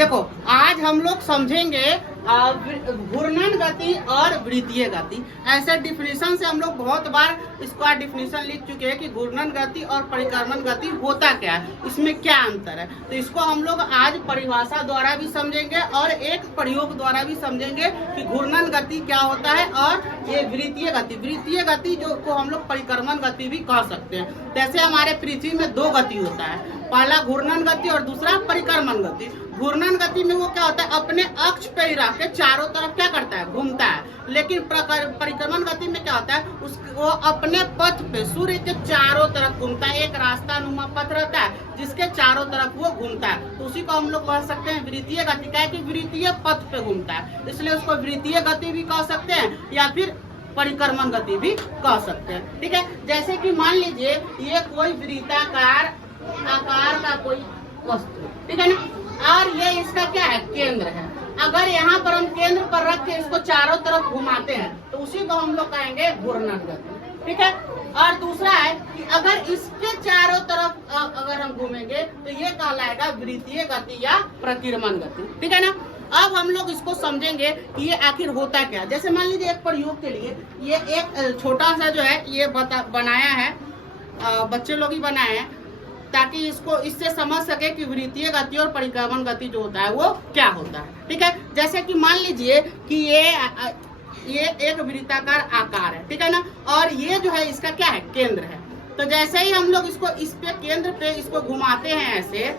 देखो आज हम लोग समझेंगे घूर्णन गति और वृत्तीय गति। ऐसे डिफिनीशन से हम लोग बहुत बार इसका डिफिनीशन लिख चुके हैं कि घूर्णन गति और परिक्रमण गति होता क्या है, इसमें क्या अंतर है। तो इसको हम लोग आज परिभाषा द्वारा भी समझेंगे और एक प्रयोग द्वारा भी समझेंगे कि घूर्णन गति क्या होता है और ये वृत्तीय गति जो को हम लोग परिक्रमण गति भी कह सकते हैं। जैसे हमारे पृथ्वी में दो गति होता है, पहला घूर्णन गति और दूसरा परिक्रमण गति। घूर्णन गति में वो क्या होता है, अपने अक्ष पे ही रख के चारों तरफ क्या करता है, घूमता है। लेकिन परिक्रमण गति में क्या होता है, वो अपने पथ पे सूर्य के चारों तरफ घूमता है। एक रास्ता नुमा पथ रहता है जिसके चारों तरफ वो घूमता है, तो उसी को हम लोग कह सकते हैं वृत्तीय गति। क्या है कि वृत्तीय पथ पे घूमता है, इसलिए उसको वृत्तीय गति भी कह सकते हैं या फिर परिक्रमण गति भी कह सकते हैं। ठीक है, जैसे कि मान लीजिए ये कोई वृत्ताकार आकार का कोई वस्तु, ठीक है ना, और ये इसका क्या है, केंद्र है। अगर यहाँ पर हम केंद्र पर रख के इसको चारों तरफ घुमाते हैं तो उसी को हम लोग कहेंगे घूर्णन गति। ठीक है, और दूसरा है कि अगर इसके चारों तरफ अगर हम घूमेंगे तो ये कहलाएगा वृत्तीय गति या परिक्रमण गति। ठीक है ना। अब हम लोग इसको समझेंगे कि ये आखिर होता क्या। जैसे मान लीजिए एक प्रयोग के लिए ये एक छोटा सा जो है ये बनाया है, बच्चे लोग ही बनाए हैं ताकि इसको इससे समझ सके कि वृत्तीय गति और परिक्रमण गति जो होता है वो क्या होता है। ठीक है, जैसे कि मान लीजिए कि ये एक वृत्ताकार आकार है, ठीक है ना, और ये जो है इसका क्या है, केंद्र है। तो जैसे ही हम लोग इसको इस पे केंद्र पे इसको घुमाते हैं, ऐसे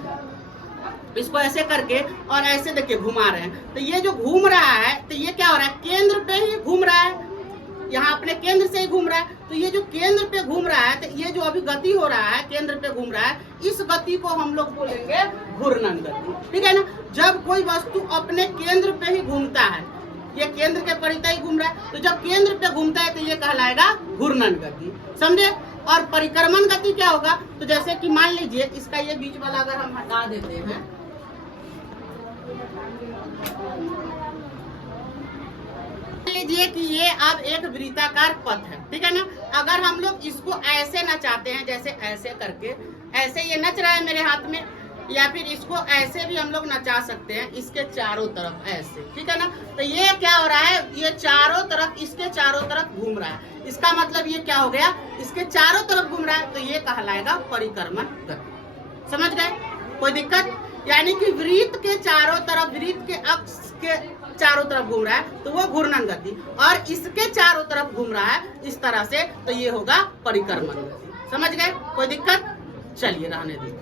इसको ऐसे करके और ऐसे देखिए घुमा रहे हैं, तो ये जो घूम रहा है तो ये क्या हो रहा है, केंद्र पे ही घूम रहा है, यहाँ अपने केंद्र से ही घूम रहा है। तो ये जो केंद्र पे घूम रहा है, तो ये जो अभी गति हो रहा है केंद्र पे घूम रहा है, इस गति को हम लोग बोलेंगे घूर्णन गति। ठीक है ना। जब कोई वस्तु अपने केंद्र पे ही घूमता है, ये केंद्र के परितः ही घूम रहा है, तो जब केंद्र पे घूमता है तो ये कहलाएगा घूर्णन गति। समझे। और परिक्रमण गति क्या होगा, तो जैसे कि मान लीजिए इसका ये बीच वाला अगर हम हटा देते हैं, लीजिए कि ये अब एक वृत्ताकार पथ है, ठीक है ना। अगर हम लोग इसको ऐसे नचाते हैं, जैसे ऐसे करके, ऐसे ये नच रहा है मेरे हाथ में, या फिर इसको ऐसे भी हम लोग नचा सकते हैं, इसके चारों तरफ ऐसे, ठीक है ना। तो ये क्या हो रहा है, ये चारों तरफ, इसके चारों तरफ घूम रहा है। इसका मतलब ये क्या हो गया, इसके चारों तरफ घूम रहा है, तो ये कहलाएगा परिक्रमण गति। समझ गए, कोई दिक्कत। यानी कि वृत्त के चारों तरफ, वृत्त के अक्ष के चारों तरफ घूम रहा है तो वो घूर्णन गति, और इसके चारों तरफ घूम रहा है इस तरह से, तो ये होगा परिक्रमण गति। समझ गए, कोई दिक्कत। चलिए रहने दीजिए।